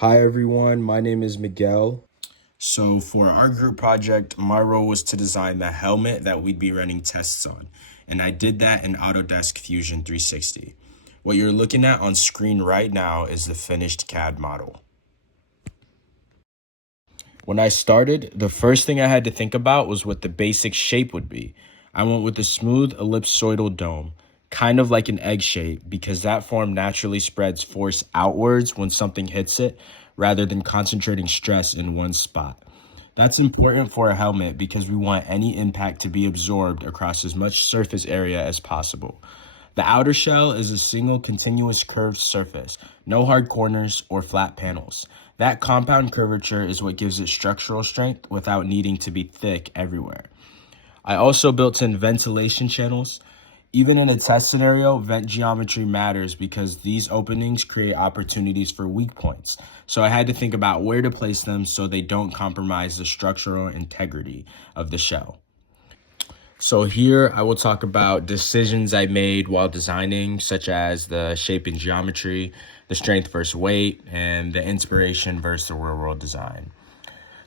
Hi everyone, my name is Miguel. So for our group project, my role was to design the helmet that we'd be running tests on. And I did that in Autodesk Fusion 360. What you're looking at on screen right now is the finished CAD model. When I started, the first thing I had to think about was what the basic shape would be. I went with a smooth ellipsoidal dome, kind of like an egg shape, because that form naturally spreads force outwards when something hits it, rather than concentrating stress in one spot. That's important for a helmet because we want any impact to be absorbed across as much surface area as possible. The outer shell is a single continuous curved surface, no hard corners or flat panels. That compound curvature is what gives it structural strength without needing to be thick everywhere. I also built in ventilation channels. Even in a test scenario, vent geometry matters because these openings create opportunities for weak points. So I had to think about where to place them so they don't compromise the structural integrity of the shell. So here I will talk about decisions I made while designing, such as the shape and geometry, the strength versus weight, and the inspiration versus the real-world design.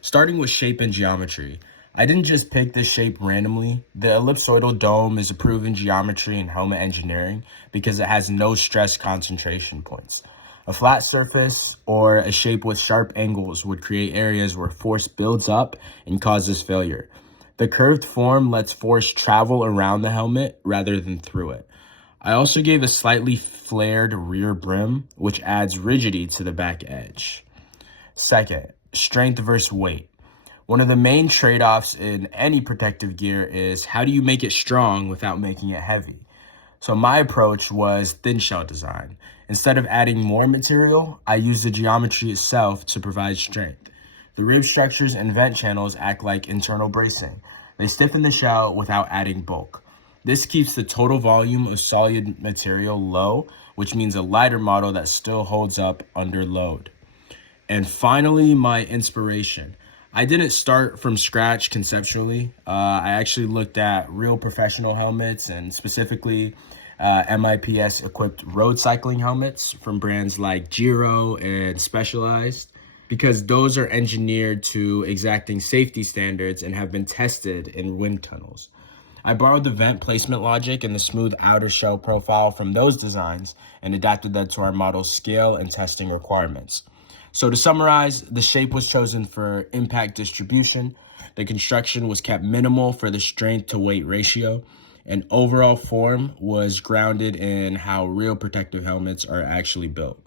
Starting with shape and geometry, I didn't just pick this shape randomly. The ellipsoidal dome is a proven geometry in helmet engineering because it has no stress concentration points. A flat surface or a shape with sharp angles would create areas where force builds up and causes failure. The curved form lets force travel around the helmet rather than through it. I also gave a slightly flared rear brim, which adds rigidity to the back edge. Second, strength versus weight. One of the main trade-offs in any protective gear is how do you make it strong without making it heavy? So my approach was thin shell design. Instead of adding more material, I used the geometry itself to provide strength. The rib structures and vent channels act like internal bracing. They stiffen the shell without adding bulk. This keeps the total volume of solid material low, which means a lighter model that still holds up under load. And finally, my inspiration. I didn't start from scratch conceptually. I actually looked at real professional helmets and specifically MIPS equipped road cycling helmets from brands like Giro and Specialized, because those are engineered to exacting safety standards and have been tested in wind tunnels. I borrowed the vent placement logic and the smooth outer shell profile from those designs and adapted that to our model's scale and testing requirements. So to summarize, the shape was chosen for impact distribution, the construction was kept minimal for the strength to weight ratio, and overall form was grounded in how real protective helmets are actually built.